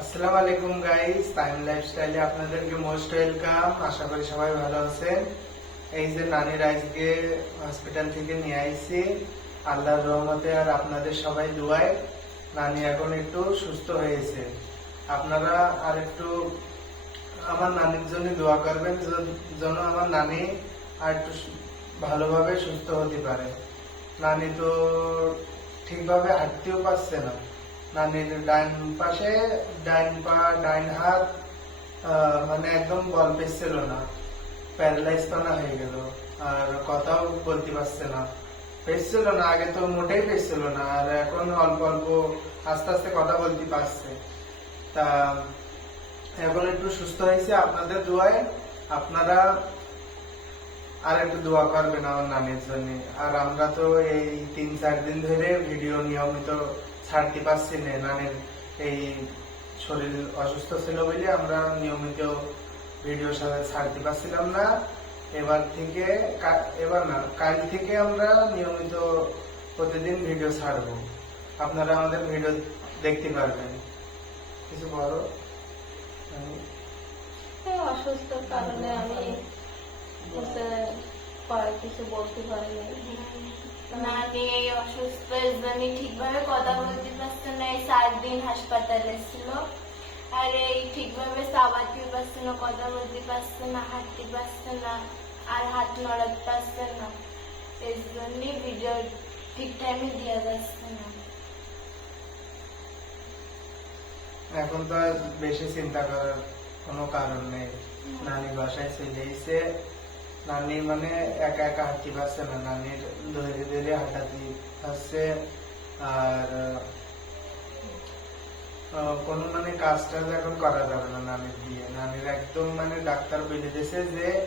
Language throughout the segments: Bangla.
আসসালামু আলাইকুম গাইস টাইম লাইফস্টাইলে আপনাদেরকে মোস্ট ওয়েলকাম আশা করি সবাই ভালো আছেন। এই যে নানির আজকে হসপিটাল থেকে নিয়ে আইছি। আল্লাহর রহমতে আর আপনাদের সবাই দোয়ায় নানি এখন একটু সুস্থ হয়েছে। আপনারা আর একটু আমার নানির জন্য দোয়া করবেন যেন আমার নানি আর একটু ভালোভাবে সুস্থ হতে পারে। নানি তো ঠিকভাবে হাঁটতেও পারছে না। নানির পাশে, ডাইন পা, ডাইন হাত মানে একদম না। হয়ে আর কথাও বলতে পারছে না। না, আগে তো মোটেই পেছিল না, আর এখন অল্প অল্প আস্তে আস্তে কথা বলতে পারছে। তা এখন একটু সুস্থ হয়েছে, আপনাদের দোয়ায় আপনারা আর একটু দোয়া করবেন আমার নানির জন্য। আর আমরা তো এই তিন চার দিন ধরে ভিডিও নিয়মিত ছাড়তে পারছি না নানির এই শরীর অসুস্থ ছিল বলে আমরা নিয়মিত ভিডিও সা- ছাড়তে পারছিলাম না। এবার থেকে এবার না কাল থেকে আমরা নিয়মিত প্রতিদিন ভিডিও ছাড়বো। আপনারা আমাদের ভিডিও দেখতে পারবেন। কিছু বড় এই অসুস্থর কারণে আমি হচ্ছে কিছু বলতে পারিনি নানি এই অসুস্থ এর জন্য ঠিকভাবে কথা বলতে পারছে না। এই সাত দিন হাসপাতালে ছিল। আর এই ঠিকভাবে চাবাতে পারছে না কথা বলতে পারছে না হাঁটতে পারছে না আর হাত নড়াতে পারছে না। এর জন্য ভিডিও ঠিক টাইমে দেওয়া যাচ্ছে না। এখন তো বেশি চিন্তা করার কোনো কারণ নেই। নানি বাসায় চলে এসে নানি মানে একা একা হাঁটতে পারছে না। নানির ধরে ধীরে হাঁটাতে পারছে আর কোনো মানে কাজ টাজ এখন করা যাবে না নানির দিয়ে। নানির একদম মানে ডাক্তার বলে দিয়েছে যে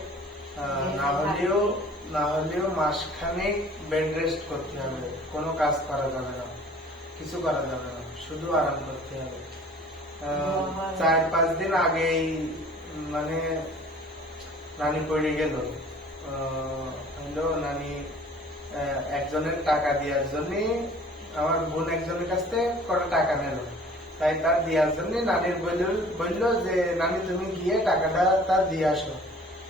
না হলেও না হলেও মাসখানেক বেড রেস্ট করতে হবে। কোনো কাজ করা যাবে না। কিছু করা যাবে না। শুধু আরাম করতে হবে। আহ, চার পাঁচ দিন আগেই মানে নানি পড়ে গেল। নানি একজনের টাকা দেওয়ার জন্য, আমার বোন একজনের কাছ থেকে কটা টাকা নিল। তাই তার দেওয়ার জন্য নানির বলল যে, নানি, তুমি গিয়ে টাকাটা তার দিয়ে আসো।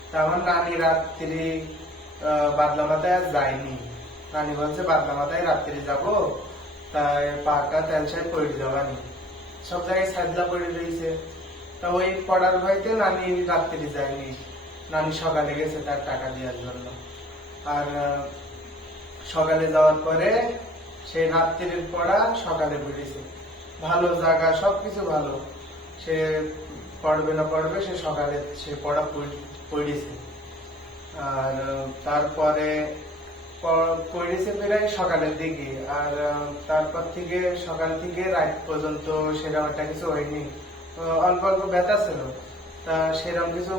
তা আমার নানি রাত্রি বাদলা মাথায় যায়নি। নানি বলছে বাদলা মাথায় রাত্রি যাব, তাই পাকা তেল সাহেব পড়ে যাবানি সব জায়গায় সাজলা পড়ে রয়েছে। তা ওই পড়ার ভয়তে নানি রাত্রি যায়নি। নানি সকালে গেছে তার টাকা দেওয়ার জন্য। আর সকালে যাওয়ার পরে সে রাত্রির পড়া সকালে পড়েছে ভালো জায়গা, সবকিছু ভালো। সে পড়বে না পড়বে, সে সকালে সে পড়া পড়- পড়েছে। আর, তারপরে পড়েছে প্রায় সকালের দিকে। আর, তারপর থেকে সকাল থেকে রাত পর্যন্ত সেরকম একটা কিছু হয়নি। অল্প অল্প ব্যথা ছিল। তা সেরকম কিছু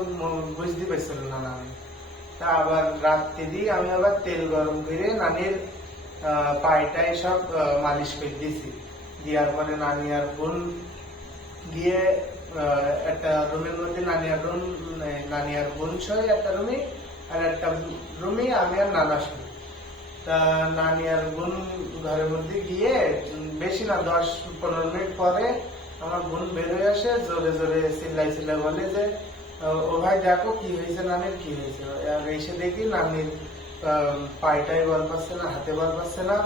বুঝতে পারছিল না আমি তা আবার রাত্রি আমি আবার তেল গরম করে নানির পায়েটায় সব মালিশ করে দিয়েছি। দেওয়ার পরে নানি আর বোন গিয়ে একটা রুমের মধ্যে নানি আর রুম নানি আর বোন ছয় একটা রুমে, আর একটা রুমে আমি আর নানা শুই তা নানি আর বোন ঘরের মধ্যে গিয়ে বেশি না, দশ পনেরো মিনিট পরে আমার বোন বেরোয় আসে জোরে জোরে চিল্লাই চিল্লাই বলে যে ও ভাই দেখো কি হয়েছে নানির কি হয়েছে? আর এসে দেখি নানির আহ, পায়েটাই বল পাচ্ছে না হাতে বল পাচ্ছে না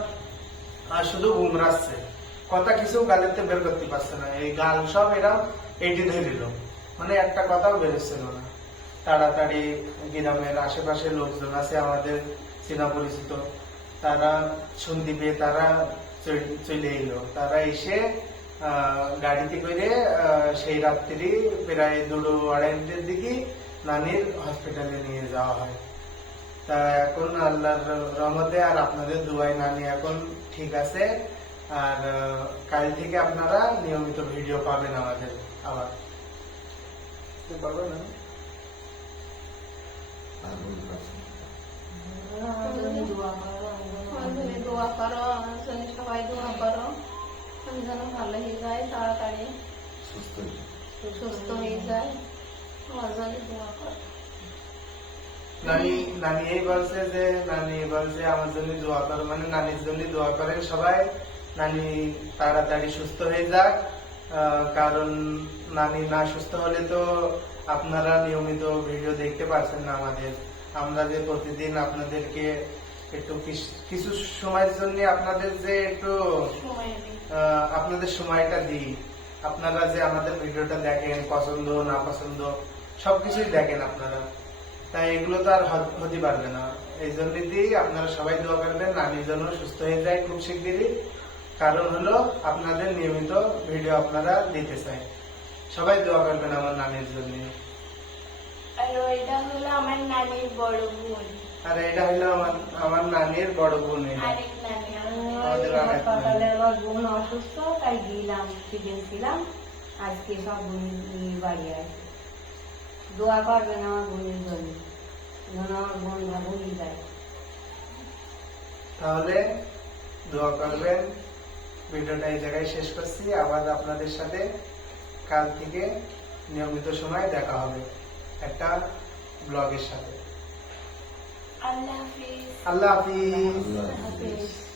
আর শুধু উমরাচ্ছে। কথা কিছু গালেতে বের করতে পারছে না। এই গাল সব এরা এটি ধরিল মানে একটা কথাও বেরোচ্ছিল না। তাড়াতাড়ি গ্রামের আশেপাশে লোকজন আছে আমাদের চেনা পরিচিত। তারা শুনতে পেয়ে তারা চলে এলো। তারা এসে গাড়িতে করে আহ, সেই রাত্রি প্রায় দুটো আড়াইটের দিকে নানির হসপিটালে নিয়ে যাওয়া হয়। তা এখন আল্লাহর রহমতে আর আপনাদের দুয়াই নানি এখন ঠিক আছে। আর কাল থেকে আপনারা নিয়মিত ভিডিও পাবেন আমাদের আবার। তো পাবো না? আমার জন্য দোয়া করো আমার জন্য সবাই দোয়া করো আমি যেন ভালো হয়ে যায় তাড়াতাড়ি। সুস্থ হয়ে যায়। আমার জন্য দোয়া করো। নানি নানি এই বলছে যে নানি বলছে আমার জন্য দোয়া করো। মানে নানির জন্য দোয়া করেন সবাই। নানি তাড়াতাড়ি সুস্থ হয়ে যাক। আহ, কারণ নানি না সুস্থ হলে তো আপনারা নিয়মিত ভিডিও দেখতে পারছেন না আমাদের। আমরা যে প্রতিদিন আপনাদেরকে একটু কিছু সময়ের জন্য আপনাদের যে একটু আপনাদের সময়টা দিই। আপনারা যে আমাদের ভিডিওটা দেখেন পছন্দ না পছন্দ সবকিছুই দেখেন আপনারা। তাই এগুলো তো আর হতে পারবে না। এই জন্য দিয়ে আপনারা সবাই দোয়া করবেন নানির জন্য সুস্থ হয়ে যায় খুব শিগগিরই। কারণ হলো আপনাদের নিয়মিত ভিডিও আপনারা দিতে চাই। সবাই দোয়া করবেন আমার নানির জন্য। আর ওইটা হলো আমার নানির বড় বোন। আর এটা হলো আমার আমার নানির বড় বোন আরেক নানি আমার অসুস্থ তাই ছিলাম আজকে সব বোন বাড়ি আছে। দোয়া করবেন আমার বোনের জন্য যেন আমার বোন যায়। তাহলে দোয়া করবেন। ভিডিওটা এই জায়গায় শেষ করছি। আবার আপনাদের সাথে কাল থেকে নিয়মিত সময় দেখা হবে। একটা ব্লগের সাথে। আল্লাহ হাফিজ। আল্লাহ হাফিজ।